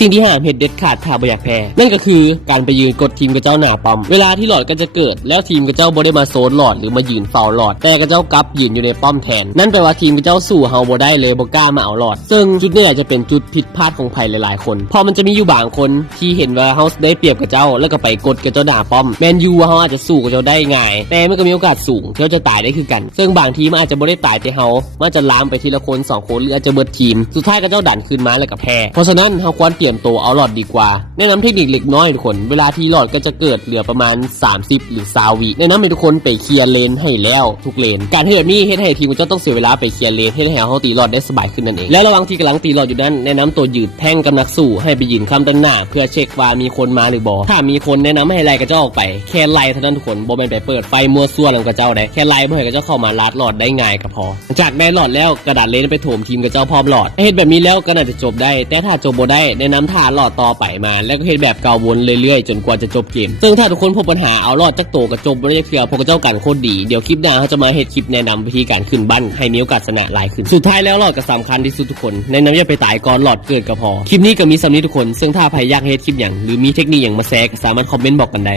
สิ่งที่ห้ามเหตุเด็ดขาดถ้าบ่อยากแพ้นั่นก็คือการไปยืนกดทีมกระเจ้าหน้าป้อมเวลาที่หลอดก็จะเกิดแล้วทีมกระเจ้าบ่ได้มาโซนหลอดหรือมายืนเฝ้าหลอดแต่กระเจ้ากลับยืนอยู่ในป้อมแทนนั่นแปลว่าทีมกระเจ้าสู้เฮาบ่ได้เลยบ่กล้ามาเอาหลอดซึ่งจุดนี้อาจจะเป็นจุดผิดพลาดของไผหลายๆคนพอมันจะมีอยู่บางคนที่เห็นว่าเฮาได้เปรียบกระเจ้าแล้วก็ไปกดกระเจ้าหน้าป้อมแมนยูเฮาอาจจะสู้กระเจ้าได้ง่ายแต่มันก็มีโอกาสสูงที่เขาจะตายได้คือกันซึ่งบางทีมันอาจจะบ่ได้ตายแต่เฮามันจะลามไปทีละคน2คนหรืออาจจะเบิดทีมสุดท้ายกระเจ้าดันขึ้นมาแล้วก็แพ้เพราะฉะนั้นเฮาควรเตรียมตัวเอาหลอดดีกว่าแนะนำเทคนิคเล็กน้อยทุกคนเวลาที่หลอดก็จะเกิดเหลือประมาณ30หรือ20วิแนะนำให้ทุกคนไปเคลียร์เลนให้แล้วทุกเลนการที่แบบนี้เฮ็ดให้ทีมเจ้าต้องเสียเวลาไปเคลียร์เลนให้เฮาตีหลอดได้สบายขึ้นนั่นเองและระหว่างที่กำลังตีหลอดอยู่นั้นแนะนำตัวยืดแท่งกับนักสู้ให้ไปยืนข้ามด้านหน้าเพื่อเช็คว่ามีคนมาหรือบ่ถ้ามีคนแนะนำให้ไล่กระเจ้าออกไปแค่ไล่เท่านั้นทุกคนบ่แม่นไปเปิดไฟมัวซั่วหลังกระเจ้าได้แค่ไล่บ่ให้กระเจ้าเข้ามาลัดหลอดได้ง่ายก็พอจากได้หลอดแล้วกระดาษเลนไปโถมทีมกระเจ้าพร้อมหลอดเฮ็ดแบบนี้แล้วก็น่าจะจบได้แต่ถ้าจบบ่ได้แนะนำท่าหลอดต่อไปมาแล้วก็เฮ็ดแบบเก่าวนเรื่อยๆจนกว่าจะจบเกมซึ่งถ้าทุกคนพบปัญหาเอาหลอดจักโตกระจบบ่ได้เพื่อพวกเจ้ากันโคตรดีเดี๋ยวคลิปหน้าเขาจะมาเฮ็ดคลิปแนะนำวิธีการขึ้นบั้นให้มีโอกาสชนะหลายขึ้นสุดท้ายแล้วหลอดก็สำคัญที่สุดทุกคนแนะนำอย่าไปตายก่อนหลอดเกิดก็พอคลิปนี้ก็มีสำนี้ทุกคนซึ่งถ้าใครอยากเฮ็ดคลิปอย่างหรือมีเทคนิคอย่างมาแชร์ก็สามารถคอมเมนต์บอกกันได้